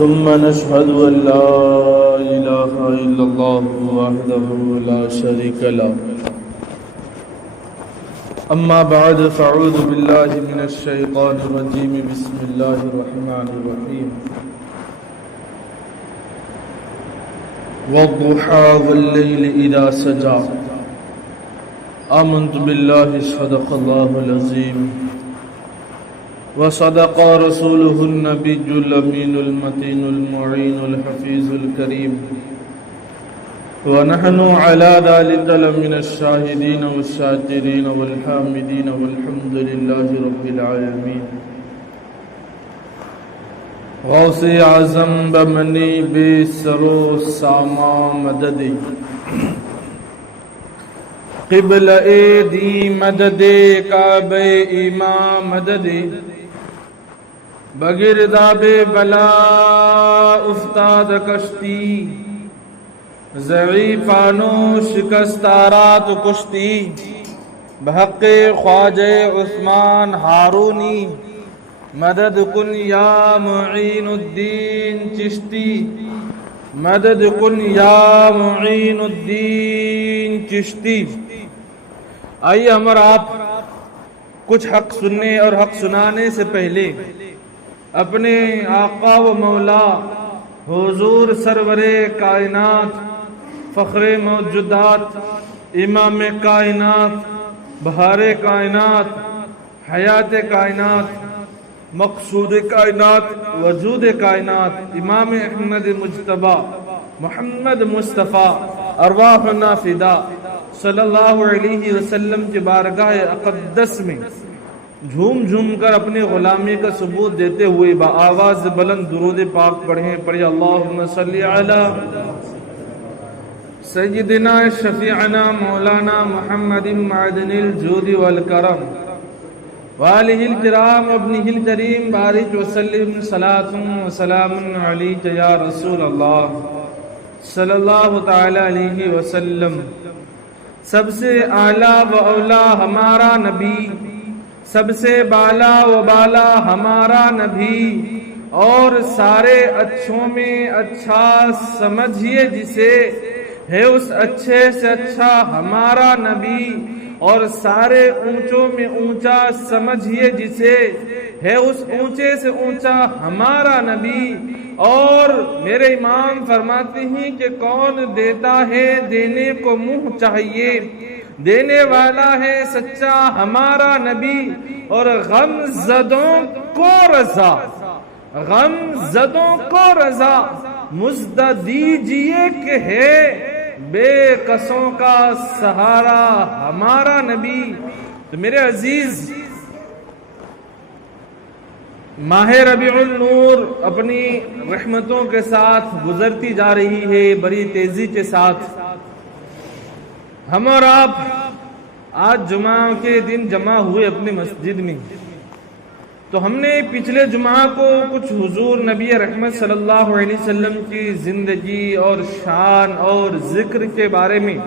ثم نشهد أن لا إله إلا الله وحده لا شريك له أما بعد فأعوذ بالله من الشيطان الرجيم بسم الله الرحمن الرحيم والضحى والليل إذا سجى آمنت بالله صدق الله العظيم وصدق رسوله النبي الأمين المتين المعين الحفيظ الكريم ونحن على ذلك لمن الشاهدين والشاكرين والحامدين والحمد لله رب العالمين غوث اعظم بمنی بے سرو ساما مددی قبل دی مدد کعبہ امام مددی بگرداب بلا افتاد کشتی ضعیفانو شکستارات کشتی بحق خواجہ عثمان ہارونی مدد کن یا معین الدین چشتی مدد کن یا معین الدین چشتی۔ آئیے ہم اور آپ کچھ حق سننے اور حق سنانے سے پہلے اپنے آقا و مولا حضور سرور کائنات فخر موجودات امام کائنات بہار کائنات حیات کائنات مقصود کائنات وجود کائنات امام احمد مجتبی محمد مصطفیٰ ارواحنا فدا صلی اللہ علیہ وسلم کے بارگاہ اقدس میں جھوم جھوم کر اپنی غلامی کا ثبوت دیتے ہوئے بآواز بلند درود پاک پڑھیں۔ پڑھیں اللہم صلی علی سیدنا شفیعنا مولانا محمد معدن الجود والکرم وآلہ الکرام ابنہ الکریم بارک وسلم صلاۃ وسلام علیک یا رسول اللہ صلی اللہ تعالی علیہ وسلم۔ سب سے اعلیٰ و اولا ہمارا نبی، سب سے بالا و بالا ہمارا نبی، اور سارے اچھوں میں اچھا سمجھیے جسے ہے اس اچھے سے اچھا ہمارا نبی، اور سارے اونچوں میں اونچا سمجھیے جسے ہے اس اونچے سے اونچا ہمارا نبی۔ اور میرے امام فرماتے ہیں کہ کون دیتا ہے دینے کو منہ چاہیے، دینے والا ہے سچا ہمارا نبی، اور غم زدوں کو رضا، غم زدوں کو رضا مزد دیجئے کہ ہے بے قصوں کا سہارا ہمارا نبی۔ تو میرے عزیز، ماہ ربیع النور اپنی رحمتوں کے ساتھ گزرتی جا رہی ہے بڑی تیزی کے ساتھ۔ ہم اور آپ آج جمعہ کے دن جمع ہوئے اپنی مسجد میں، تو ہم نے پچھلے جمعہ کو کچھ حضور نبی رحمت صلی اللہ علیہ وسلم کی زندگی اور شان اور ذکر کے بارے میں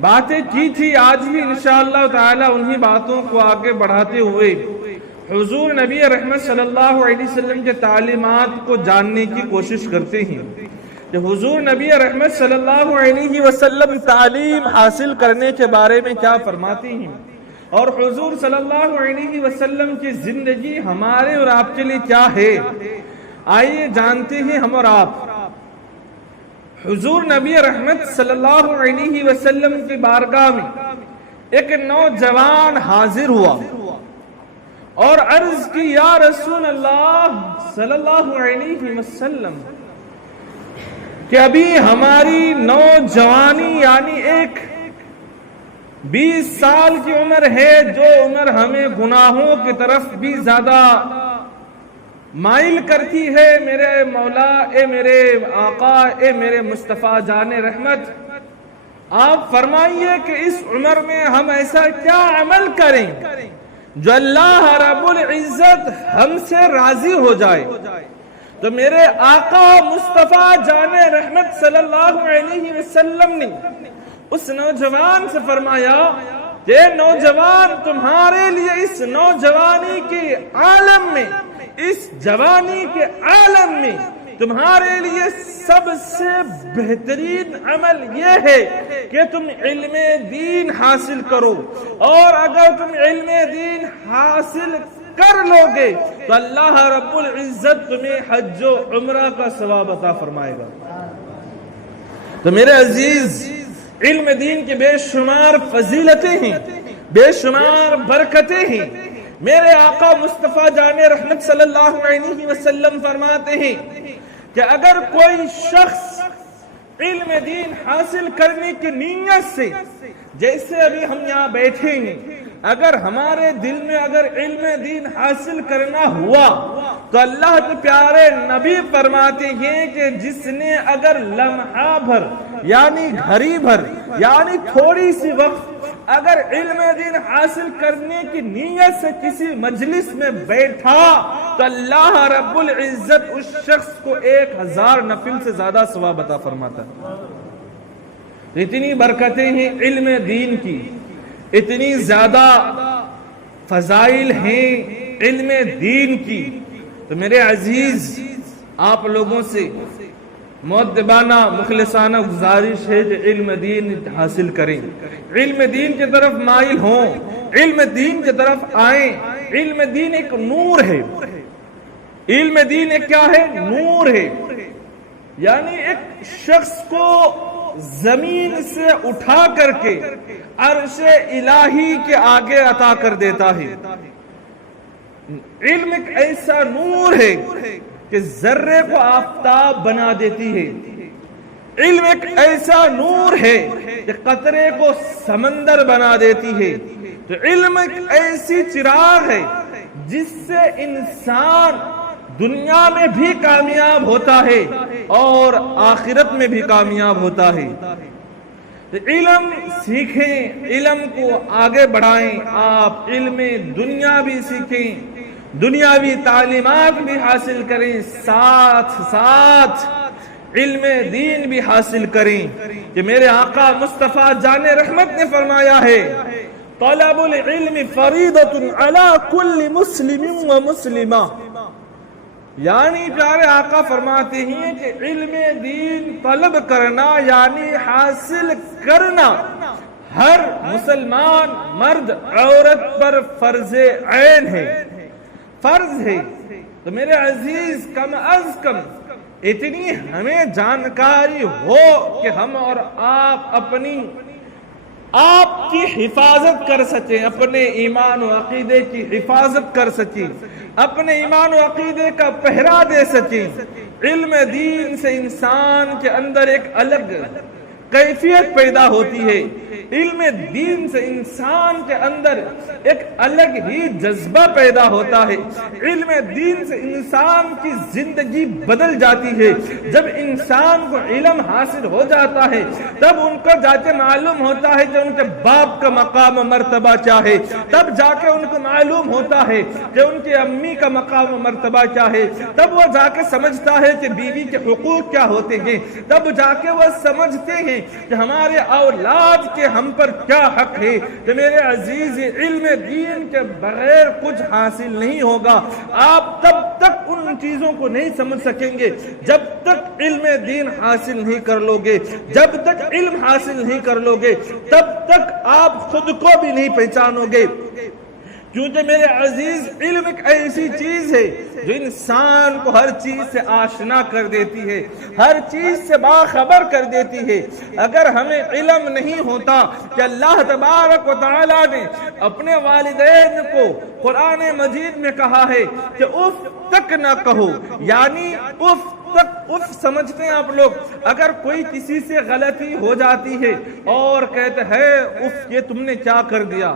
باتیں کی تھی۔ آج بھی انشاءاللہ تعالی انہی باتوں کو آگے بڑھاتے ہوئے حضور نبی رحمت صلی اللہ علیہ وسلم کے تعلیمات کو جاننے کی کوشش کرتے ہیں کہ حضور نبی رحمت صلی اللہ علیہ وسلم تعلیم حاصل کرنے کے بارے میں کیا فرماتے ہیں، اور حضور صلی اللہ علیہ وسلم کی زندگی ہمارے اور آپ کے لیے کیا ہے۔ آئیے جانتے ہیں ہم اور آپ۔ حضور نبی رحمت صلی اللہ علیہ وسلم کی بارگاہ میں ایک نوجوان حاضر ہوا اور عرض کی یا رسول اللہ صلی اللہ علیہ وسلم کہ ابھی ہماری نوجوانی یعنی ایک 20 سال کی عمر ہے، جو عمر ہمیں گناہوں کی طرف بھی زیادہ مائل کرتی ہے۔ میرے مولا، اے میرے آقا، اے میرے مصطفیٰ جان رحمت، آپ فرمائیے کہ اس عمر میں ہم ایسا کیا عمل کریں جو اللہ رب العزت ہم سے راضی ہو جائے۔ تو میرے آقا مصطفیٰ جان رحمت صلی اللہ علیہ وسلم نے اس نوجوان سے فرمایا کہ نوجوان، تمہارے لیے اس نوجوانی کے عالم میں اس جوانی کے عالم میں تمہارے لیے سب سے بہترین عمل یہ ہے کہ تم علم دین حاصل کرو، اور اگر تم علم دین حاصل کر لو گے تو اللہ رب العزت تمہیں حج و عمرہ کا ثواب عطا فرمائے گا۔ تو میرے عزیز، علم دین کے بے شمار فضیلتیں ہیں، بے شمار برکتیں ہیں۔ میرے آقا مصطفیٰ جان رحمت صلی اللہ علیہ وسلم فرماتے ہیں کہ اگر کوئی شخص علم دین حاصل کرنے کی نیت سے، جیسے ابھی ہم یہاں بیٹھے ہیں، اگر ہمارے دل میں اگر علم دین حاصل کرنا ہوا تو اللہ کے پیارے نبی فرماتے ہیں کہ جس نے اگر لمحہ بھر یعنی گھڑی بھر یعنی تھوڑی سی وقت اگر علم دین حاصل کرنے کی نیت سے کسی مجلس میں بیٹھا تو اللہ رب العزت اس شخص کو 1000 نفل سے زیادہ ثواب عطا فرماتا ہے۔ اتنی برکتیں ہیں علم دین کی، اتنی زیادہ فضائل ہیں علم دین کی۔ تو میرے عزیز، آپ لوگوں سے مؤدبانہ مخلصانہ گزارش ہے کہ علم دین حاصل کریں، علم دین کی طرف مائل ہوں، علم دین کی طرف آئیں۔ علم دین ایک نور ہے، علم دین ایک کیا ہے؟ نور ہے، یعنی ایک شخص کو زمین سے اٹھا کر کے عرش الہی کے آگے عطا کر دیتا ہے۔ علم ایک ایسا نور ہے کہ ذرے کو آفتاب بنا دیتی ہے، علم ایک ایسا نور ہے کہ قطرے کو سمندر بنا دیتی ہے۔ تو علم ایک ایسی چراغ ہے جس سے انسان دنیا میں بھی کامیاب ہوتا ہے اور آخرت میں بھی کامیاب ہوتا ہے۔ تو علم سیکھیں، علم کو آگے بڑھائیں، آپ علم دنیا بھی سیکھیں، دنیاوی تعلیمات بھی حاصل کریں، ساتھ ساتھ علم دین بھی حاصل کریں۔ کہ میرے آقا مصطفیٰ جان رحمت نے فرمایا ہے طلب العلم فریضۃ علی کل مسلم و مسلمہ، یعنی پیارے آقا فرماتے ہیں کہ علم دین طلب کرنا یعنی حاصل کرنا ہر مسلمان مرد عورت پر فرض عین ہے، فرض ہے۔ تو میرے عزیز، کم از کم اتنی ہمیں جانکاری ہو کہ ہم اور آپ آپ کی حفاظت کر سکیں، اپنے ایمان و عقیدے کی حفاظت کر سکیں، اپنے ایمان و عقیدے کا پہرا دے سکیں۔ علم دین سے انسان کے اندر ایک الگ کیفیت پیدا ہوتی ہے، علم دین سے انسان کے اندر ایک الگ ہی جذبہ پیدا ہوتا ہے، علم دین سے انسان کی زندگی بدل جاتی ہے۔ جب انسان کو علم حاصل ہو جاتا ہے تب ان کو جا کے معلوم ہوتا ہے کہ ان کے باپ کا مقام و مرتبہ کیا ہے، تب جا کے ان کو معلوم ہوتا ہے کہ ان کی امی کا مقام و مرتبہ کیا ہے، تب وہ جا کے سمجھتا ہے کہ بیوی کے حقوق کیا ہوتے ہیں، تب جا کے وہ سمجھتے ہیں کہ ہمارے اولاد کے ہم پر کیا حق ہے۔ کہ میرے عزیز، علم دین کے بغیر کچھ حاصل نہیں ہوگا۔ آپ تب تک ان چیزوں کو نہیں سمجھ سکیں گے جب تک علم دین حاصل نہیں کر لو گے، جب تک علم حاصل نہیں کر لو گے تب تک آپ خود کو بھی نہیں پہچانو گے۔ کیونکہ میرے عزیز، علم ایک ایسی چیز ہے جو انسان کو ہر چیز سے آشنا کر دیتی ہے، ہر چیز سے باخبر کر دیتی ہے۔ اگر ہمیں علم نہیں ہوتا کہ اللہ تبارک و تعالیٰ نے اپنے والدین کو قرآن مجید میں کہا ہے کہ اف تک نہ کہو، یعنی اف تک، اف سمجھتے ہیں آپ لوگ، اگر کوئی کسی سے غلطی ہو جاتی ہے اور کہتے ہیں اف یہ تم نے کیا کر دیا،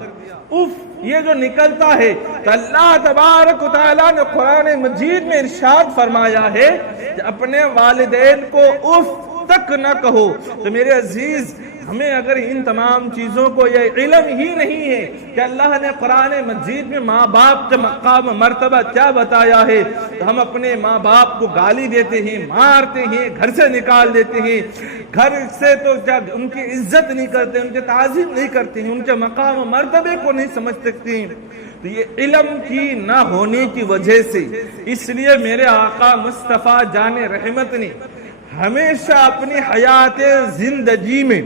اف یہ جو نکلتا ہے، تو اللہ تبارک و تعالیٰ نے قرآن مجید میں ارشاد فرمایا ہے کہ اپنے والدین کو اف تک نہ کہو۔ تو میرے عزیز، ہمیں اگر ان تمام چیزوں کو یہ علم ہی نہیں ہے کہ اللہ نے قرآن مجید میں ماں باپ کا مقام مرتبہ کیا بتایا ہے، تو ہم اپنے ماں باپ کو گالی دیتے ہیں، مارتے ہیں، گھر سے نکال دیتے ہیں، گھر سے تو کیا ان کی عزت نہیں کرتے، ان کی تعظیم نہیں کرتے ہیں، ان کے مقام مرتبے کو نہیں سمجھ سکتے ہیں۔ تو یہ علم کی نہ ہونے کی وجہ سے اس لیے میرے آقا مصطفیٰ جان رحمت نے ہمیشہ اپنی حیات زندگی میں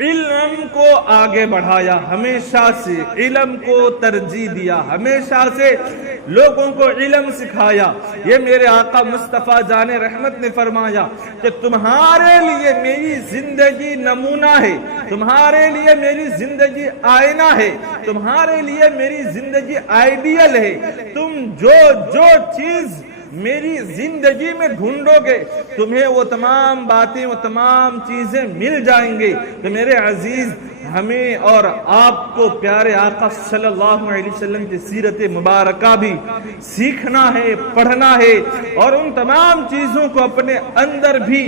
علم کو آگے بڑھایا، ہمیشہ سے علم کو ترجیح دیا، ہمیشہ سے لوگوں کو علم سکھایا۔ یہ میرے آقا مصطفیٰ جان رحمت نے فرمایا کہ تمہارے لیے میری زندگی نمونہ ہے، تمہارے لیے میری زندگی آئینہ ہے، تمہارے لیے میری زندگی آئیڈیل ہے۔ تم جو چیز میری زندگی میں ڈھونڈو گے تمہیں وہ تمام باتیں، وہ تمام چیزیں مل جائیں گے۔ تو میرے عزیز، ہمیں اور آپ کو پیارے آقا صلی اللہ علیہ وسلم کی سیرت مبارکہ بھی سیکھنا ہے، پڑھنا ہے، اور ان تمام چیزوں کو اپنے اندر بھی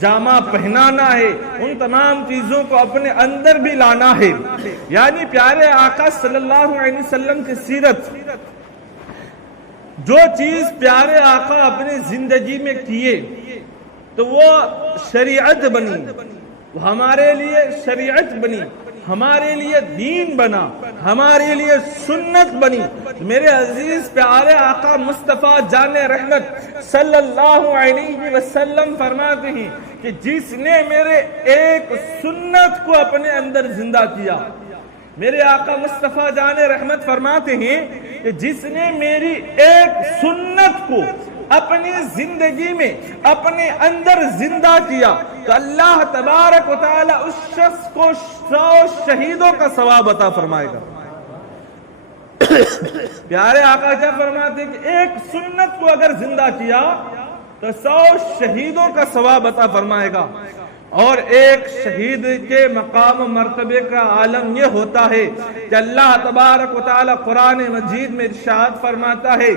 جامہ پہنانا ہے، ان تمام چیزوں کو اپنے اندر بھی لانا ہے۔ یعنی پیارے آقا صلی اللہ علیہ وسلم کی سیرت، جو چیز پیارے آقا اپنی زندگی میں کیے تو وہ شریعت بنی، وہ ہمارے لیے شریعت بنی، ہمارے لیے دین بنا، ہمارے لیے سنت بنی۔ میرے عزیز پیارے آقا مصطفیٰ جان رحمت صلی اللہ علیہ وسلم فرماتے ہیں کہ جس نے میرے ایک سنت کو اپنے اندر زندہ کیا، میرے آقا مصطفیٰ جان رحمت فرماتے ہیں کہ جس نے میری ایک سنت کو اپنی زندگی میں اپنے اندر زندہ کیا تو اللہ تبارک و تعالی اس شخص کو 100 شہیدوں کا ثواب عطا فرمائے گا۔ پیارے آقا کیا فرماتے ہیں کہ ایک سنت کو اگر زندہ کیا تو 100 شہیدوں کا ثواب عطا فرمائے گا۔ اور ایک شہید کے مقام و مرتبے کا عالم یہ ہوتا ہے کہ اللہ تبارک و تعالی قرآن مجید میں ارشاد فرماتا ہے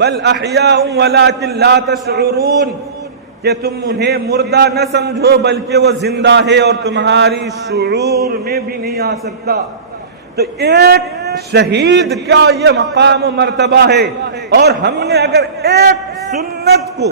بل احیاء ولکن لا تشعرون، کہ تم انہیں مردہ نہ سمجھو بلکہ وہ زندہ ہے اور تمہاری شعور میں بھی نہیں آ سکتا۔ تو ایک شہید کا یہ مقام و مرتبہ ہے، اور ہم نے اگر ایک سنت کو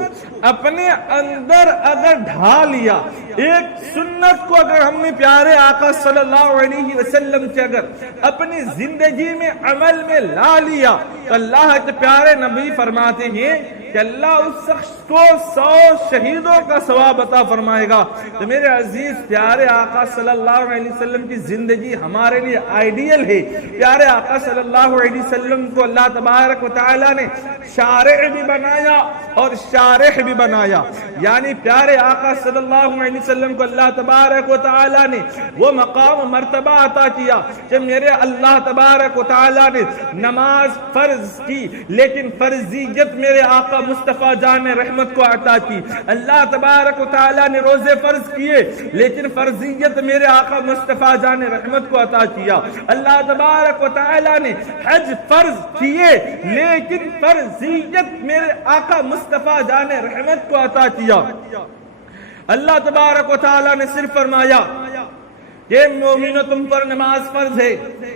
اپنے اندر اگر ڈھا لیا، ایک سنت کو اگر ہم نے پیارے آقا صلی اللہ علیہ وسلم سے اگر اپنی زندگی میں عمل میں لا لیا تو اللہ کے پیارے نبی فرماتے ہیں کہ اللہ اس شخص کو 100 شہیدوں کا ثواب عطا فرمائے گا۔ تو میرے عزیز پیارے آقا صلی اللہ علیہ وسلم کی زندگی ہمارے لیے آئیڈیل ہے۔ پیارے آقا صلی اللہ علیہ وسلم کو اللہ تبارک و تعالی نے شارع بھی بنایا اور شارح بھی بنایا، یعنی پیارے آقا صلی اللہ علیہ وسلم کو اللہ تبارک و تعالی نے وہ مقام و مرتبہ عطا کیا کہ میرے اللہ تبارک و تعالی نے نماز فرض کی، لیکن فرضیت میرے آقا مصطفیٰ جان رحمت کو عطا کی۔ اللہ تبارک و تعالی نے روزے فرض کیے، لیکن فرضیت میرے آقا مصطفیٰ جان رحمت کو عطا کیا۔ اللہ تبارک و تعالی نے حج فرض کیے، لیکن فرضیت میرے آقا مصطفیٰ جان رحمت کو عطا کیا۔ اللہ تبارک و تعالی نے صرف فرمایا کہ مومنو تم پر نماز فرض ہے،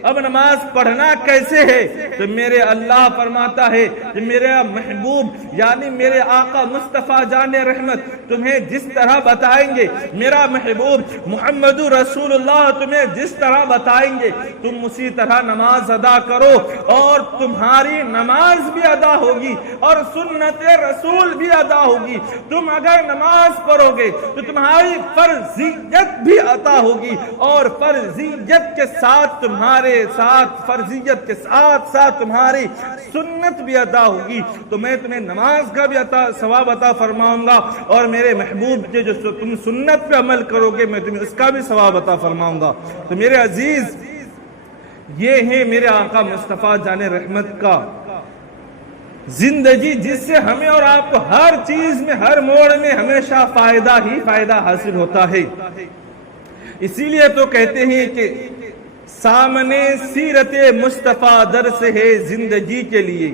اب نماز پڑھنا کیسے ہے؟ تو میرے اللہ فرماتا ہے کہ میرے محبوب یعنی میرے آقا مصطفیٰ جان رحمت تمہیں جس طرح بتائیں گے، میرا محبوب محمد رسول اللہ تمہیں جس طرح بتائیں گے تم اسی طرح نماز ادا کرو، اور تمہاری نماز بھی ادا ہوگی اور سنت رسول بھی ادا ہوگی۔ تم اگر نماز پڑھو گے تو تمہاری فرضیت بھی عطا ہوگی، اور فرضیت کے ساتھ تمہارے ساتھ فرضیت کے ساتھ ساتھ تمہاری سنت بھی ادا ہوگی۔ تو میں تمہیں نماز کا بھی ثواب عطا فرماؤں گا، اور میرے محبوب کے جو تم سنت پہ عمل کرو گے میں تمہیں اس کا بھی ثواب عطا فرماؤں گا۔ تو میرے عزیز یہ ہے میرے آقا مصطفیٰ جان رحمت کا زندگی، جس سے ہمیں اور آپ کو ہر چیز میں ہر موڑ میں ہمیشہ فائدہ ہی فائدہ حاصل ہوتا ہے۔ اسی لیے تو کہتے ہیں کہ سامنے سیرت مصطفیٰ درس ہے زندگی کے لیے،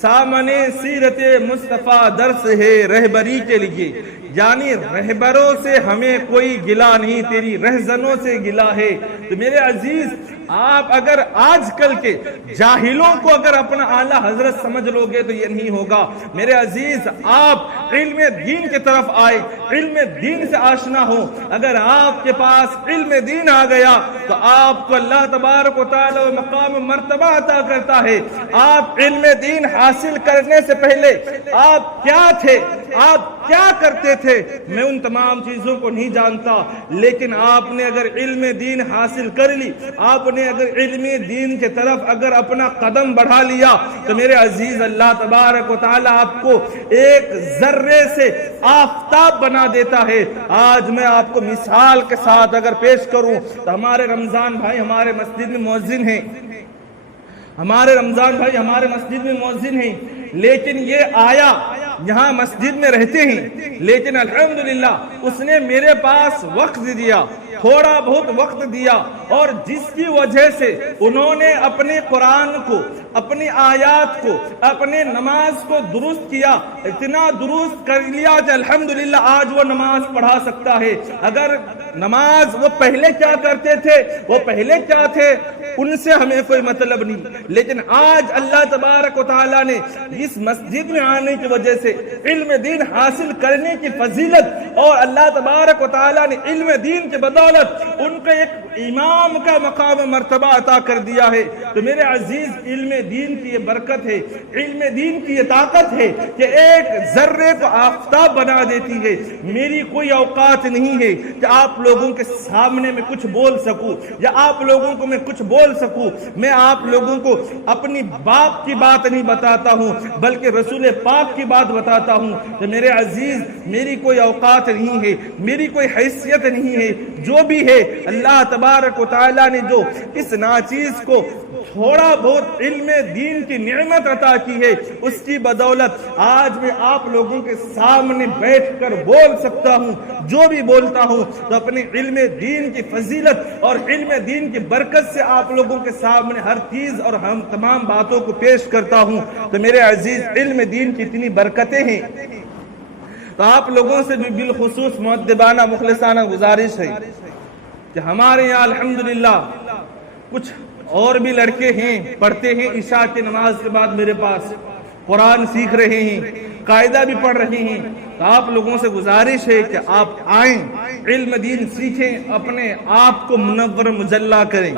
سامنے سیرت مصطفیٰ درس ہے رہبری کے لیے، یعنی رہبروں سے ہمیں کوئی گلا نہیں، تیری رہزنوں سے گلا ہے۔ تو میرے عزیز، آپ اگر آج کل کے جاہلوں کو اگر اپنا اعلیٰ حضرت سمجھ لو گے تو یہ نہیں ہوگا۔ میرے عزیز، آپ علم دین کی طرف آئے، علم دین سے آشنا ہو۔ اگر آپ کے پاس علم دین آ گیا تو آپ کو اللہ تبارک و تعالی مقام مرتبہ عطا کرتا ہے۔ آپ علم دین حاصل کرنے سے پہلے آپ کیا تھے، آپ کیا کرتے تھے، میں ان تمام چیزوں کو نہیں جانتا، لیکن آپ نے اگر علم دین حاصل کر لی، آپ نے اگر علم دین کے طرف اگر اپنا قدم بڑھا لیا تو میرے عزیز اللہ تبارک و تعالی آپ کو ایک ذرے سے آفتاب بنا دیتا ہے۔ آج میں آپ کو مثال کے ساتھ اگر پیش کروں تو ہمارے رمضان بھائی ہمارے مسجد میں مؤذن ہیں، ہمارے رمضان بھائی ہمارے مسجد میں مؤذن ہیں، لیکن یہ آیا یہاں مسجد میں رہتے ہیں، لیکن الحمدللہ اس نے میرے پاس وقت دیا، تھوڑا بہت وقت دیا، اور جس کی وجہ سے انہوں نے اپنے قرآن کو، اپنی آیات کو، اپنے نماز کو درست کیا، اتنا درست کر لیا کہ الحمدللہ آج وہ نماز پڑھا سکتا ہے۔ اگر نماز وہ پہلے کیا کرتے تھے، وہ پہلے کیا تھے، ان سے ہمیں کوئی مطلب نہیں، لیکن آج اللہ تبارک و تعالیٰ نے اس مسجد میں آنے کی وجہ سے علم دین حاصل کرنے کی فضیلت، اور اللہ تبارک و تعالیٰ نے علم دین کے بدولت ان کو ایک امام کا مقام مرتبہ عطا کر دیا ہے۔ تو میرے عزیز، علم دین کی یہ برکت ہے، علم دین کی یہ طاقت ہے کہ ایک ذرے کو آفتاب بنا دیتی ہے۔ میری کوئی اوقات نہیں ہے کہ آپ لوگوں کے سامنے میں کچھ بول سکوں یا آپ لوگوں کو میں کچھ بول سکوں۔ میں آپ لوگوں کو اپنی باپ کی بات نہیں بتاتا ہوں بلکہ رسول پاک کی بات بتاتا ہوں۔ تو میرے عزیز، میری کوئی اوقات نہیں ہے، میری کوئی حیثیت نہیں ہے، جو بھی ہے اللہ تبارک و تعالیٰ نے جو اس ناچیز کو تھوڑا بہت علم دین کی نعمت عطا کی ہے، اس کی بدولت آج میں آپ لوگوں کے سامنے بیٹھ کر بول سکتا ہوں۔ جو بھی بولتا ہوں تو اپنے علم دین کی فضیلت اور علم دین کی برکت سے آپ لوگوں کے سامنے ہر چیز اور ہم تمام باتوں کو پیش کرتا ہوں۔ تو میرے عزیز، علم دین کی اتنی برکتیں ہیں، تو آپ لوگوں سے بھی بالخصوص مؤدبانہ مخلصانہ گزارش ہے کہ ہمارے یہاں الحمدللہ کچھ اور بھی لڑکے ہیں، پڑھتے ہیں عشاء کی نماز کے بعد میرے پاس قرآن سیکھ رہے ہیں، قاعدہ بھی پڑھ رہے ہیں۔ تو آپ لوگوں سے گزارش ہے کہ آپ آئیں، علم دین سیکھیں، اپنے آپ کو منور مجلہ کریں۔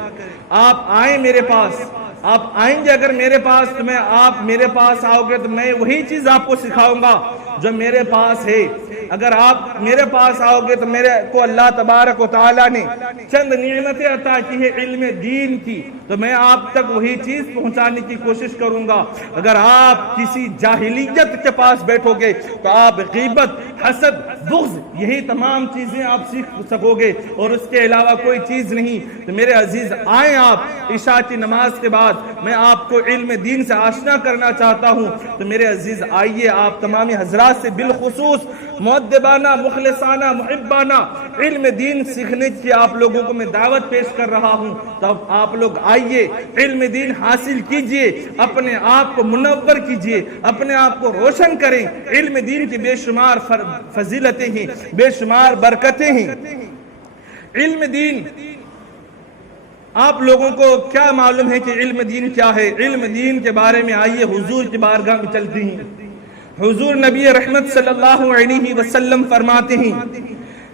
آپ آئیں میرے پاس، آپ آئیں گے اگر میرے پاس تو میں، آپ میرے پاس آؤ گے تو میں وہی چیز آپ کو سکھاؤں گا جو میرے پاس ہے۔ اگر آپ میرے پاس آؤ گے تو میرے کو اللہ تبارک و تعالیٰ نے چند نعمتیں عطا کی ہے علم دین کی، تو میں آپ تک وہی چیز پہنچانے کی کوشش کروں گا۔ اگر آپ کسی جاہلیت کے پاس بیٹھو گے تو آپ غیبت، حسد، بغض، یہی تمام چیزیں آپ سیکھ سکو گے، اور اس کے علاوہ کوئی چیز نہیں۔ تو میرے عزیز، آئیں آپ عشاء کی نماز کے بعد، میں آپ کو علم دین سے آشنا کرنا چاہتا ہوں۔ تو میرے عزیز آئیے، آپ تمام حضرات سے بالخصوص مؤدبانہ، مخلصانہ، محبانہ علم دین سیکھنے کی آپ لوگوں کو میں دعوت پیش کر رہا ہوں۔ تب آپ لوگ آئیے، علم دین حاصل کیجئے، اپنے آپ کو منور کیجئے، اپنے آپ کو روشن کریں۔ علم دین کی بے شمار فضیلتیں ہیں، بے شمار برکتیں ہیں۔ علم دین، آپ لوگوں کو کیا معلوم ہے کہ علم دین کیا ہے؟ علم دین کے بارے میں آئیے حضور کی بارگاہ میں چلتے ہیں۔ حضور نبی رحمت صلی اللہ علیہ وسلم فرماتے ہیں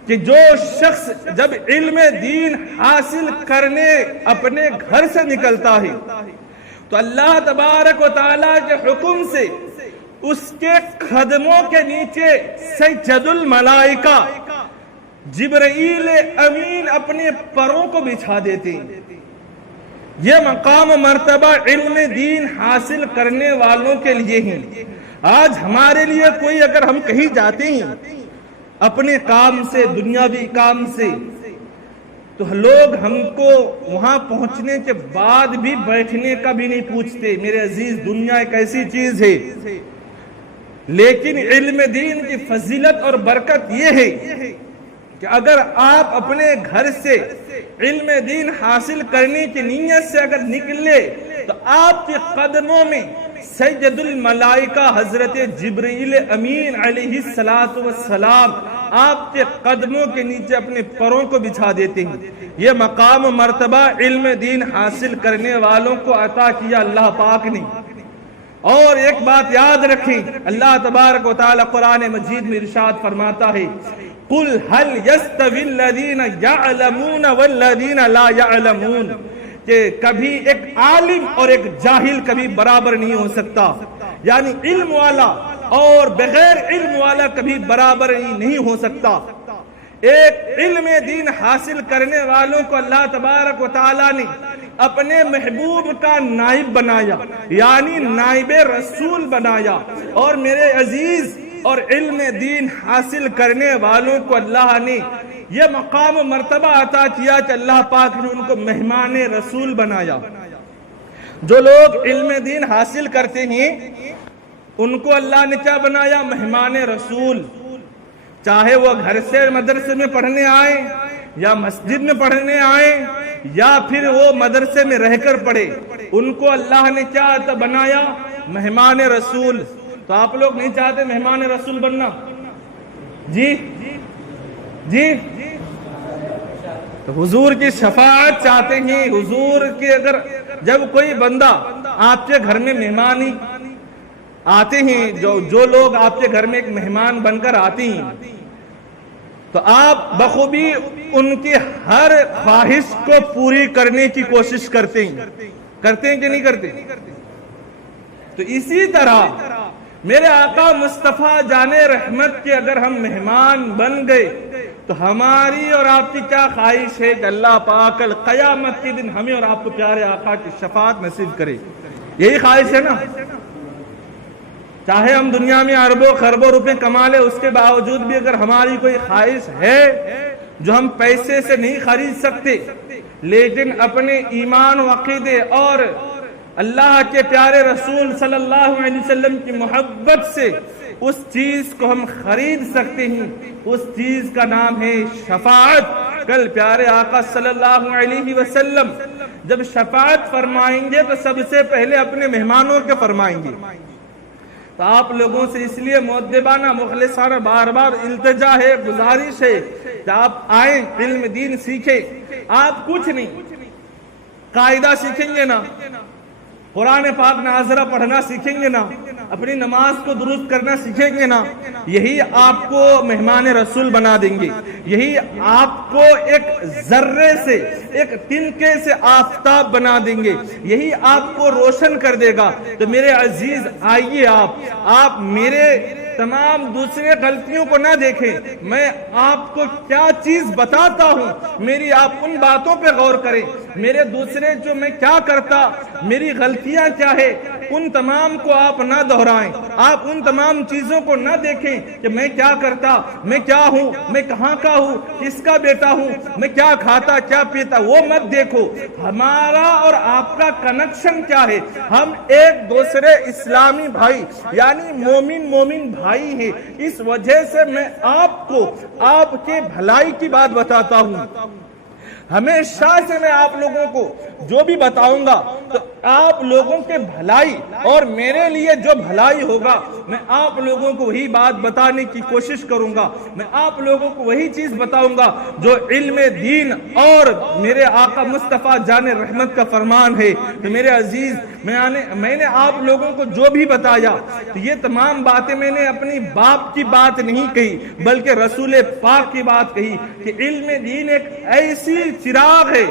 کہ جو شخص جب علم دین حاصل کرنے اپنے گھر سے نکلتا ہے تو اللہ تبارک و تعالیٰ کے حکم سے اس کے قدموں کے نیچے سجد الملائکہ، جبرائیل امین اپنے پروں کو بچھا دیتے ہیں۔ یہ مقام و مرتبہ علم دین حاصل کرنے والوں کے لیے ہیں۔ آج ہمارے لیے کوئی، اگر ہم کہیں جاتے ہیں اپنے کام سے، دنیاوی کام سے، تو لوگ ہم کو وہاں پہنچنے کے بعد بھی بیٹھنے کا بھی نہیں پوچھتے۔ میرے عزیز، دنیا ایک ایسی چیز ہے، لیکن علم دین کی فضیلت اور برکت یہ ہے کہ اگر آپ اپنے گھر سے علم دین حاصل کرنے کی نیت سے اگر نکلے تو آپ کے قدموں میں سید الملائکہ حضرت جبرائیل امین علیہ السلام آپ کے قدموں کے نیچے اپنے پروں کو بچھا دیتے ہیں۔ یہ مقام و مرتبہ علم دین حاصل کرنے والوں کو عطا کیا اللہ پاک نے۔ اور ایک بات یاد رکھیں، اللہ تبارک و تعالی قرآن مجید میں ارشاد فرماتا ہے قُلْ هَلْ يَسْتَوِي الَّذِينَ يَعْلَمُونَ وَالَّذِينَ لَا يَعْلَمُونَ، کہ کبھی ایک عالم اور ایک جاہل کبھی برابر نہیں ہو سکتا، یعنی علم والا اور بغیر علم والا کبھی برابر نہیں ہو سکتا۔ ایک علم دین حاصل کرنے والوں کو اللہ تبارک و تعالی نے اپنے محبوب کا نائب بنایا، یعنی نائب رسول بنایا، اور میرے عزیز اور علم دین حاصل کرنے والوں کو اللہ نے یہ مقام و مرتبہ عطا کیا کہ اللہ پاک نے ان کو مہمان رسول بنایا۔ جو لوگ علم دین حاصل کرتے ہیں ان کو اللہ نے کیا بنایا؟ مہمان رسول۔ چاہے وہ گھر سے مدرسے میں پڑھنے آئیں یا مسجد میں پڑھنے آئیں یا پھر وہ مدرسے میں رہ کر پڑھے، ان کو اللہ نے کیا بنایا؟ مہمان رسول۔ تو آپ لوگ نہیں چاہتے مہمان رسول بننا؟ جی تو حضور کی شفاعت چاہتے ہیں؟ حضور کی اگر جب کوئی بندہ آپ کے گھر میں مہمانی آتے ہیں، جو لوگ آپ کے گھر میں ایک مہمان بن کر آتے ہیں، تو آپ بخوبی ان کی ہر خواہش کو پوری کرنے کی کوشش کرتے ہیں کہ نہیں کرتے؟ تو اسی طرح میرے آقا مصطفیٰ جان رحمت کے اگر ہم مہمان بن گئے تو ہماری اور آپ کی کیا خواہش ہے کہ اللہ پاک قیامت کے دن ہمیں اور آپ کو پیارے آقا کی شفاعت نصیب کرے؟ یہی خواہش ہے نا؟ چاہے ہم دنیا میں اربوں خربوں روپے کما لیں، اس کے باوجود بھی اگر ہماری کوئی خواہش ہے جو ہم پیسے سے نہیں خرید سکتے، لیکن اپنے ایمان و عقیدے اور اللہ کے پیارے رسول صلی اللہ علیہ وسلم کی محبت سے اس چیز کو ہم خرید سکتے ہیں، اس چیز کا نام ہے شفاعت۔ کل پیارے آقا صلی اللہ علیہ وسلم جب شفاعت فرمائیں گے تو سب سے پہلے اپنے مہمانوں کے فرمائیں گے۔ تو آپ لوگوں سے اس لیے مؤدبانہ مخلصانہ بار بار التجا ہے، گزارش ہے کہ آپ آئیں، علم دین سیکھیں۔ آپ کچھ نہیں، قاعدہ سیکھیں گے نا، قرآن پاک ناظرہ پڑھنا سیکھیں گے نا، اپنی نماز کو درست کرنا سیکھیں گے نا، یہی آپ کو مہمان رسول بنا دیں گے، یہی آپ کو ایک ذرے سے ایک تنکے سے آفتاب بنا دیں گے، یہی آپ کو روشن کر دے گا۔ تو میرے عزیز آئیے، آپ میرے تمام دوسرے غلطیوں کو نہ دیکھیں، میں آپ کو کیا چیز بتاتا ہوں میری آپ ان باتوں پہ غور کریں۔ میرے دوسرے جو میں کیا کرتا، میری غلطیاں کیا ہے، ان تمام کو آپ نہ دہرائیں۔ آپ ان تمام چیزوں کو نہ دیکھیں کہ میں کیا کرتا، میں کیا ہوں، میں کہاں کا ہوں، کس کا بیٹا ہوں، میں کیا کھاتا کیا پیتا، وہ مت دیکھو۔ ہمارا اور آپ کا کنیکشن کیا ہے؟ ہم ایک دوسرے اسلامی بھائی یعنی مومن بھائی ہیں۔ اس وجہ سے میں آپ کو آپ کے بھلائی کی بات بتاتا ہوں۔ ہمیشہ سے میں آپ لوگوں کو جو بھی بتاؤں گا تو آپ لوگوں کے بھلائی اور میرے لیے جو بھلائی ہوگا میں آپ لوگوں کو وہی بات بتانے کی کوشش کروں گا، میں آپ لوگوں کو وہی چیز بتاؤں گا جو علم دین اور میرے آقا مصطفیٰ جان رحمت کا فرمان ہے۔ تو میرے عزیز میں نے آپ لوگوں کو جو بھی بتایا تو یہ تمام باتیں میں نے اپنی باپ کی بات نہیں کہی بلکہ رسول پاک کی بات کہی کہ علم دین ایک ایسی چراغ ہے،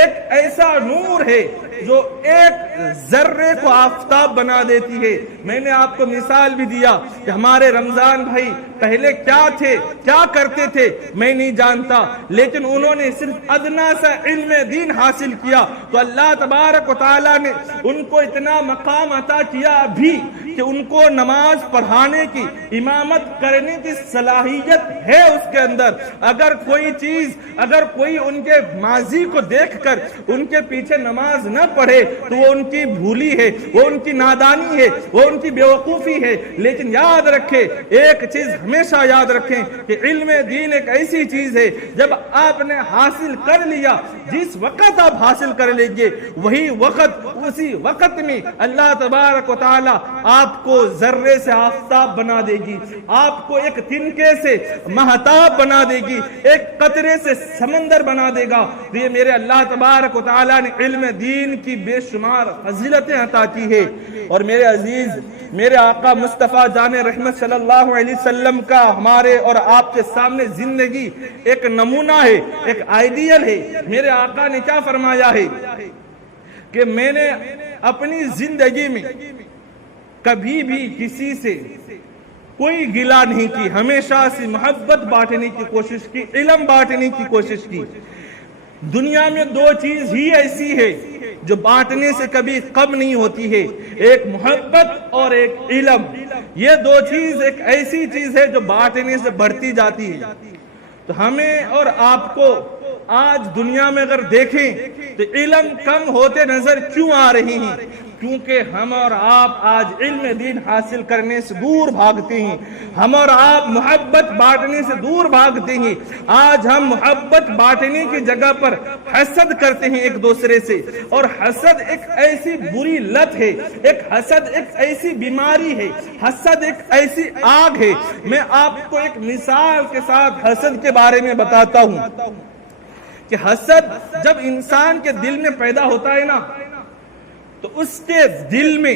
ایک ایسا نور ہے جو ایک ذرے کو آفتاب بنا دیتی ہے۔ میں نے آپ کو مثال بھی دیا کہ ہمارے رمضان بھائی پہلے کیا تھے، کیا کرتے تھے میں نہیں جانتا، لیکن انہوں نے صرف ادنا سا علم دین حاصل کیا تو اللہ تبارک و تعالیٰ نے ان کو اتنا مقام عطا کیا ابھی کہ ان کو نماز پڑھانے کی، امامت کرنے کی صلاحیت ہے اس کے اندر۔ اگر کوئی ان کے ماضی کو دیکھ کر ان کے پیچھے نماز نہ پڑھے تو وہ ان کی بھولی ہے، وہ ان کی نادانی ہے، وہ ان کی بیوقوفی ہے۔ لیکن یاد رکھیں، ایک چیز ہمیشہ یاد رکھیں کہ علم دین ایک ایسی چیز ہے، جب آپ نے حاصل کر لیا، جس وقت آپ حاصل کر لیں گے وہی وقت، اسی وقت میں اللہ تبارک و تعالی آپ کو ذرے سے آفتاب بنا دے گی، آپ کو ایک تنکے سے مہتاب بنا دے گی، ایک قطرے سے سمندر بنا دے گا۔ یہ میرے اللہ تبارک و تعالی نے علم دین کی بے شمار فضیلتیں عطا کی ہے۔ اور میرے عزیز، میرے آقا مصطفیٰ جان رحمت صلی اللہ علیہ وسلم کا ہمارے اور آپ کے سامنے زندگی ایک نمونہ ہے، ایک آئیڈیل ہے۔ میرے آقا نے کیا فرمایا ہے کہ میں نے اپنی زندگی میں کبھی بھی کسی سے کوئی گلہ نہیں کی، ہمیشہ سے محبت بانٹنے کی کوشش کی، علم بانٹنے کی کوشش کی۔ دنیا میں دو چیز ہی ایسی ہے جو بانٹنے سے کبھی کم نہیں ہوتی ہے، ایک محبت اور ایک علم۔ یہ دو چیز ایک ایسی چیز ہے جو بانٹنے سے بڑھتی جاتی ہے۔ تو ہمیں اور آپ کو آج دنیا میں اگر دیکھیں تو علم کم ہوتے نظر کیوں آ رہی ہیں؟ کیونکہ ہم اور آپ آج علم دین حاصل کرنے سے دور بھاگتے ہیں، ہم اور آپ محبت بانٹنے سے دور بھاگتے ہیں۔ آج ہم محبت بانٹنے کی جگہ پر حسد کرتے ہیں ایک دوسرے سے، اور حسد ایک ایسی بری لت ہے، حسد ایک ایسی بیماری ہے، حسد ایک ایسی آگ ہے۔ میں آپ کو ایک مثال کے ساتھ حسد کے بارے میں بتاتا ہوں کہ حسد جب انسان کے دل میں پیدا ہوتا ہے نا، تو اس کے دل میں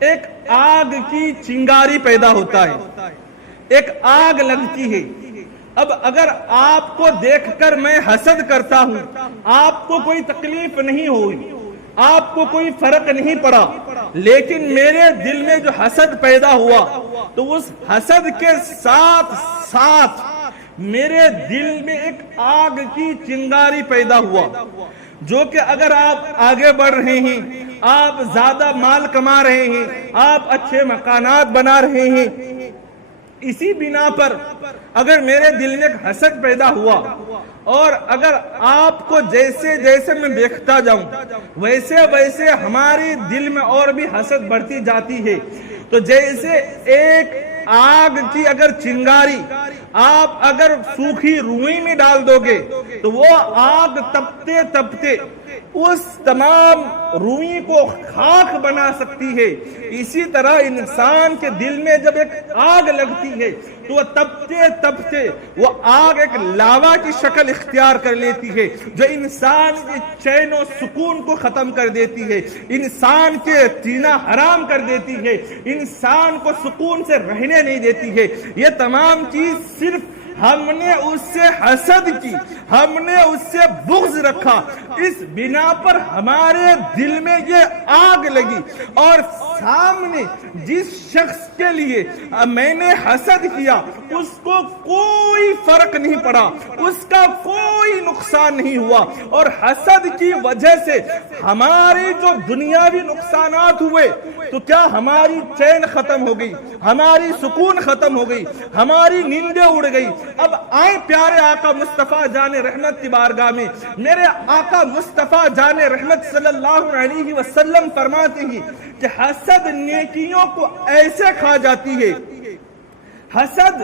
ایک آگ کی چنگاری پیدا ہوتا ہے، ایک آگ لگتی ہے۔ اب اگر آپ کو دیکھ کر میں حسد کرتا ہوں، آپ کو کوئی تکلیف نہیں ہوئی، آپ کو کوئی فرق نہیں پڑا، لیکن میرے دل میں جو حسد پیدا ہوا تو اس حسد کے ساتھ ساتھ میرے دل میں ایک آگ کی چنگاری پیدا ہوا، جو کہ اگر آپ آگے بڑھ رہے ہیں، آپ زیادہ مال کما رہے ہیں، آپ اچھے مکانات بنا رہے ہیں، اسی بنا پر اگر میرے دل میں ایک حسد پیدا ہوا، اور اگر آپ کو جیسے جیسے میں دیکھتا جاؤں ویسے ویسے ہمارے دل میں اور بھی حسد بڑھتی جاتی ہے، تو جیسے ایک آگ کی اگر چنگاری آپ اگر سوکھی روئی میں ڈال دو گے تو وہ آگ تپتے تپتے اس تمام روئی کو خاک بنا سکتی ہے۔ اسی طرح انسان کے دل میں جب ایک آگ لگتی ہے تو وہ تپتے تپتے وہ آگ ایک لاوا کی شکل اختیار کر لیتی ہے، جو انسان کے چین و سکون کو ختم کر دیتی ہے، انسان کے جینا حرام کر دیتی ہے، انسان کو سکون سے رہنے نہیں دیتی ہے۔ یہ تمام چیز صرف ہم نے اس سے حسد کی، ہم نے اس سے بغض رکھا، اس بنا پر ہمارے دل میں یہ آگ لگی، اور سامنے جس شخص کے لیے میں نے حسد کیا اس کو کوئی فرق نہیں پڑا، اس کا کوئی نقصان نہیں ہوا، اور حسد کی وجہ سے ہمارے جو دنیاوی نقصانات ہوئے تو کیا ہماری چین ختم ہو گئی، ہماری سکون ختم ہو گئی، ہماری نیندیں اڑ گئی۔ اب آئیں پیارے آقا مصطفیٰ جان رحمت کی بارگاہ میں، میرے آقا مصطفیٰ جان رحمت صلی اللہ علیہ وسلم فرماتے ہیں کہ حسد نیکیوں کو ایسے کھا جاتی ہے، حسد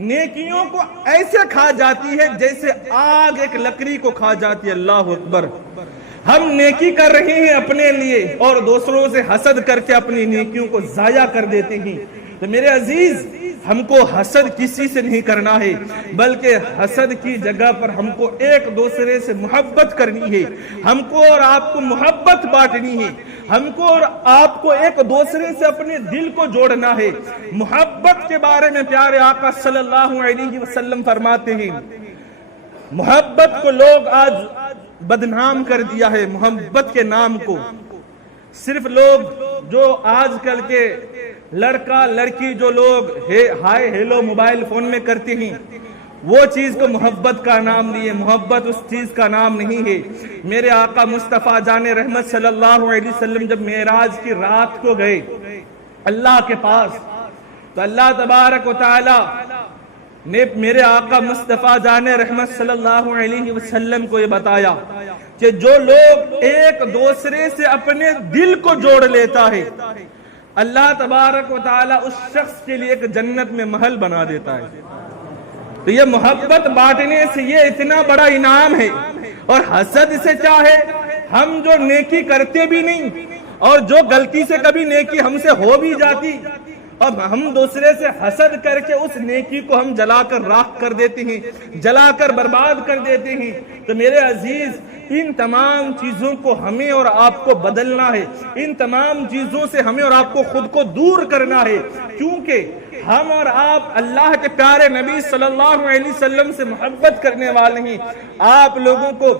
نیکیوں کو ایسے کھا جاتی ہے جیسے آگ ایک لکڑی کو کھا جاتی ہے۔ اللہ اکبر! ہم نیکی کر رہے ہیں اپنے لیے اور دوسروں سے حسد کر کے اپنی نیکیوں کو ضائع کر دیتے ہیں۔ تو میرے عزیز، ہم کو حسد کسی سے نہیں کرنا ہے، بلکہ حسد کی جگہ پر ہم کو ایک دوسرے سے محبت کرنی ہے، ہم کو اور آپ کو محبت بانٹنی ہے، ہم کو اور آپ کو ایک دوسرے سے اپنے دل کو جوڑنا ہے۔ محبت کے بارے میں پیارے آقا صلی اللہ علیہ وسلم فرماتے ہیں، محبت کو لوگ آج بدنام کر دیا ہے، محبت کے نام کو صرف لوگ جو آج کل کے لڑکا لڑکی جو لوگ ہائے ہیلو موبائل فون میں کرتے ہیں، وہ چیز کو محبت کا نام لیے، محبت اس چیز کا نام نہیں ہے۔ میرے آقا مصطفیٰ جان رحمت صلی اللہ علیہ وسلم جب معراج کی رات کو گئے اللہ کے پاس، تو اللہ تبارک و تعالی نے میرے آقا مصطفیٰ جان رحمت صلی اللہ علیہ وسلم کو یہ بتایا کہ جو لوگ ایک دوسرے سے اپنے دل کو جوڑ لیتا ہے اللہ تبارک و تعالی اس شخص کے لیے ایک جنت میں محل بنا دیتا ہے. تو یہ محبت بانٹنے سے یہ اتنا بڑا انعام ہے. اور حسد سے چاہے ہم جو نیکی کرتے بھی نہیں اور جو غلطی سے کبھی نیکی ہم سے ہو بھی جاتی اب ہم دوسرے سے حسد کر کے اس نیکی کو ہم جلا کر راکھ کر دیتے ہیں, جلا کر برباد کر دیتے ہیں. تو میرے عزیز ان تمام چیزوں کو ہمیں اور آپ کو بدلنا ہے, ان تمام چیزوں سے ہمیں اور آپ کو خود کو دور کرنا ہے, کیونکہ ہم اور آپ اللہ کے پیارے نبی صلی اللہ علیہ وسلم سے محبت کرنے والے ہیں. آپ لوگوں کو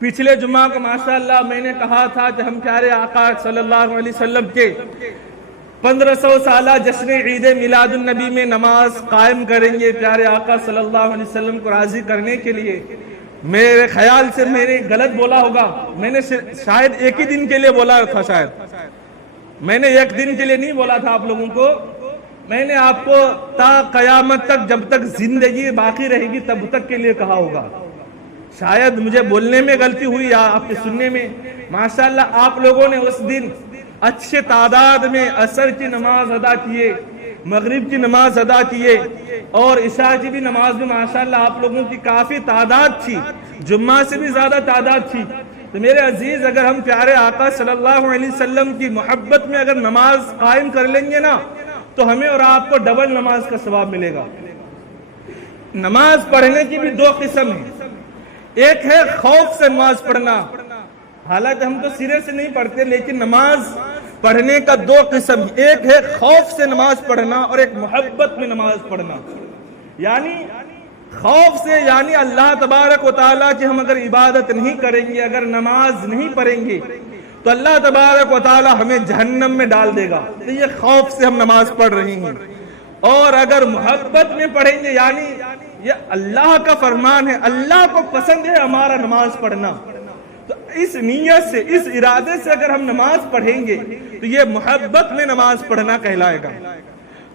پچھلے جمعہ کو ماشاءاللہ میں نے کہا تھا کہ ہم پیارے آقا صلی اللہ علیہ وسلم کے 1500 سالہ جشن عید میلاد النبی میں نماز قائم کریں گے پیارے آقا صلی اللہ علیہ وسلم کو راضی کرنے کے لیے. میرے خیال سے میں نے غلط بولا ہوگا, میں نے شاید ایک ہی دن کے لیے بولا تھا, شاید میں نے ایک دن کے لیے نہیں بولا تھا آپ لوگوں کو. میں نے آپ کو تا قیامت تک جب تک زندگی باقی رہے گی تب تک کے لیے کہا ہوگا. شاید مجھے بولنے میں غلطی ہوئی یا آپ کے سننے میں. ماشاءاللہ آپ لوگوں نے اس دن اچھے تعداد میں عصر کی نماز ادا کیے, مغرب کی نماز ادا کیے اور عشاء کی بھی نماز میں ماشاءاللہ آپ لوگوں کی کافی تعداد تھی, جمعہ سے بھی زیادہ تعداد تھی. تو میرے عزیز اگر ہم پیارے آقا صلی اللہ علیہ وسلم کی محبت میں اگر نماز قائم کر لیں گے نا تو ہمیں اور آپ کو ڈبل نماز کا ثواب ملے گا. نماز پڑھنے کی بھی دو قسم ہیں. ایک ہے خوف سے نماز پڑھنا, حالانکہ ہم تو سرے سے نہیں پڑھتے لیکن نماز پڑھنے کا دو قسم, ایک ہے خوف سے نماز پڑھنا اور ایک محبت میں نماز پڑھنا. یعنی خوف سے یعنی اللہ تبارک و تعالیٰ کی ہم اگر عبادت نہیں کریں گے, اگر نماز نہیں پڑھیں گے تو اللہ تبارک و تعالیٰ ہمیں جہنم میں ڈال دے گا. تو یہ خوف سے ہم نماز پڑھ رہے ہیں. اور اگر محبت میں پڑھیں گے یعنی یہ اللہ کا فرمان ہے, اللہ کو پسند ہے ہمارا نماز پڑھنا, تو اس نیت سے اس ارادے سے اگر ہم نماز پڑھیں گے تو یہ محبت میں نماز پڑھنا کہلائے گا.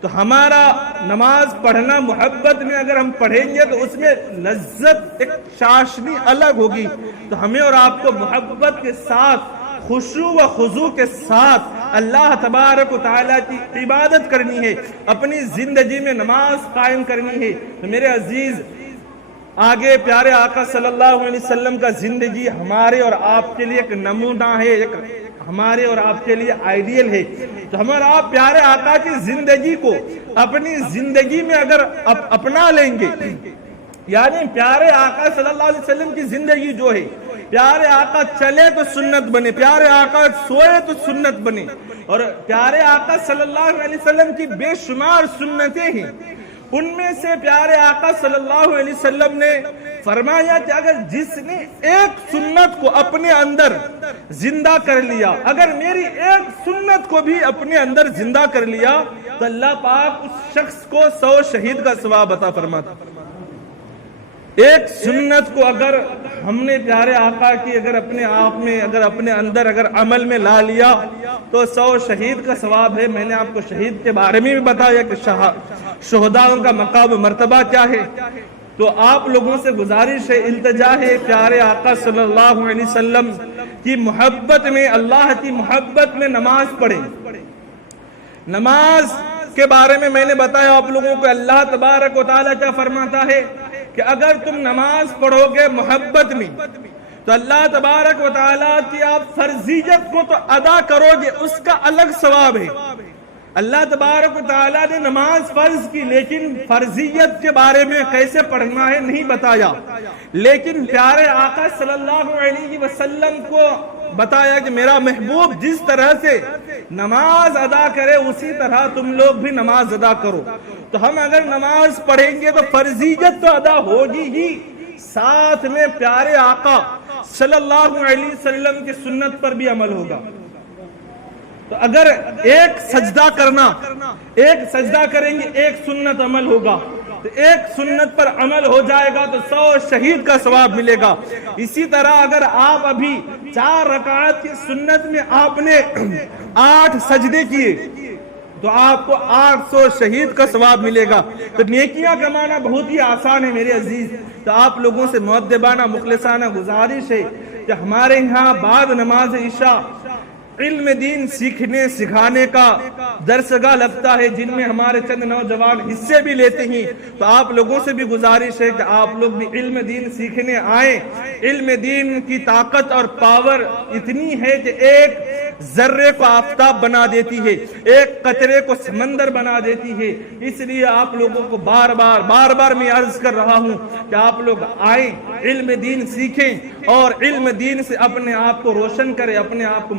تو ہمارا نماز پڑھنا محبت میں اگر ہم پڑھیں گے تو اس میں لذت ایک چاشنی الگ ہوگی. تو ہمیں اور آپ کو محبت کے ساتھ خشوع و خضوع کے ساتھ اللہ تبارک و تعالیٰ کی عبادت کرنی ہے, اپنی زندگی میں نماز قائم کرنی ہے. تو میرے عزیز آگے پیارے آقا صلی اللہ علیہ وسلم کا زندگی ہمارے اور آپ کے لیے ایک نمونہ ہے, ایک ہمارے اور آپ کے لیے آئیڈیل ہے. تو ہمارا آپ پیارے آقا کی زندگی کو اپنی زندگی میں اگر اپنا لیں گے, یعنی پیارے آقا صلی اللہ علیہ وسلم کی زندگی جو ہے, پیارے آقا چلے تو سنت بنے, پیارے آقا سوئے تو سنت بنے, اور پیارے آقا صلی اللہ علیہ وسلم کی بے شمار سنتیں ہیں. ان میں سے پیارے آقا صلی اللہ علیہ وسلم نے فرمایا کہ اگر جس نے ایک سنت کو اپنے اندر زندہ کر لیا, اگر میری ایک سنت کو بھی اپنے اندر زندہ کر لیا تو اللہ پاک اس شخص کو 100 شہید کا ثواب عطا فرماتا. ایک سنت کو اگر ہم نے پیارے آقا کی اگر اپنے آپ میں اگر اپنے اندر اگر عمل میں لا لیا تو 100 شہید کا ثواب ہے. میں نے آپ کو شہید کے بارے میں بھی بتایا کہ شہداء کا مقام و مرتبہ کیا ہے. تو آپ لوگوں سے گزارش ہے, التجا ہے, پیارے آقا صلی اللہ علیہ وسلم کی محبت میں, اللہ کی محبت میں نماز پڑھیں. نماز کے بارے میں میں نے بتایا آپ لوگوں کو اللہ تبارک و تعالیٰ کیا فرماتا ہے کہ اگر تم نماز پڑھو گے محبت میں تو اللہ تبارک و تعالیٰ کی آپ فرضیت کو تو ادا کرو گے, اس کا الگ ثواب ہے. اللہ تبارک و تعالیٰ نے نماز فرض کی لیکن فرضیت کے بارے میں کیسے پڑھنا ہے نہیں بتایا, لیکن پیارے آقا صلی اللہ علیہ وسلم کو بتایا کہ میرا محبوب جس طرح سے نماز ادا کرے اسی طرح تم لوگ بھی نماز ادا کرو. تو ہم اگر نماز پڑھیں گے تو فرضیت تو ادا ہوگی ہی, ساتھ میں پیارے آقا صلی اللہ علیہ وسلم کی سنت پر بھی عمل ہوگا. تو اگر ایک سجدہ کریں گے ایک سنت عمل ہوگا, تو ایک سنت پر عمل ہو جائے گا تو 100 شہید کا ثواب ملے گا. اسی طرح اگر آپ ابھی 4 رکعات کی سنت میں آپ نے 8 سجدے کیے تو آپ کو 800 شہید کا ثواب ملے گا۔ تو نیکیاں کمانا بہت ہی آسان ہے میرے عزیز۔ تو آپ لوگوں سے مؤدبانہ مخلصانہ گزارش ہے کہ ہمارے یہاں بعد نماز عشاء علم دین سیکھنے سکھانے کا درسگاہ لگتا ہے، جن میں ہمارے چند نوجوان حصے بھی لیتے ہیں۔ تو آپ لوگوں سے بھی گزارش ہے کہ آپ لوگ بھی علم دین سیکھنے آئیں۔ علم دین کی طاقت اور پاور اتنی ہے کہ ایک ذرے کو آفتاب بنا دیتی ہے، ایک قطرے کو سمندر بنا دیتی ہے۔ اس لیے آپ لوگوں کو بار بار میں عرض کر رہا ہوں کہ آپ لوگ آئیں، علم دین سیکھیں اور علم دین سے اپنے آپ کو روشن کریں، اپنے آپ کو